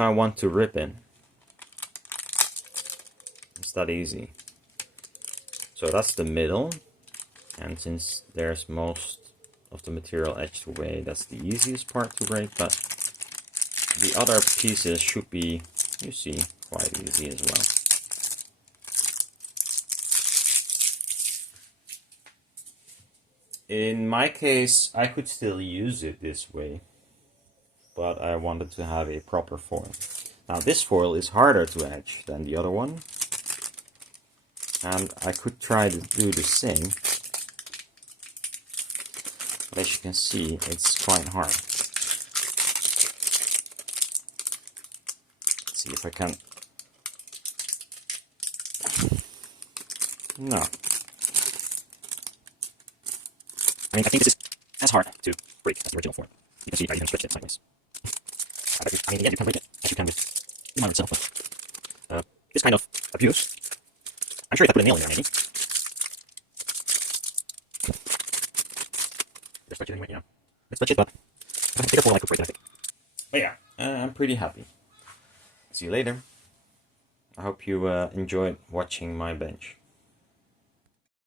if I want to rip it, it's that easy. So that's the middle, and since there's most of the material etched away, that's the easiest part to break, but the other pieces should be, you see, quite easy as well. In my case, I could still use it this way, but I wanted to have a proper foil. Now this foil is harder to etch than the other one, and I could try to do the same, but as you can see, it's quite hard. Let's see if I can... No. I mean, I think this is as hard to break as the original foil. You can see I even stretched it sideways. I mean, yeah, you can break it as you can with the model itself, but this kind of abuse, I'm sure if I put a nail in there, maybe. Just stretch it anyway, yeah. Let's stretch it, but if I can pick up foil, I could break it, I think. But yeah, I'm pretty happy. See you later. I hope you enjoyed watching my bench.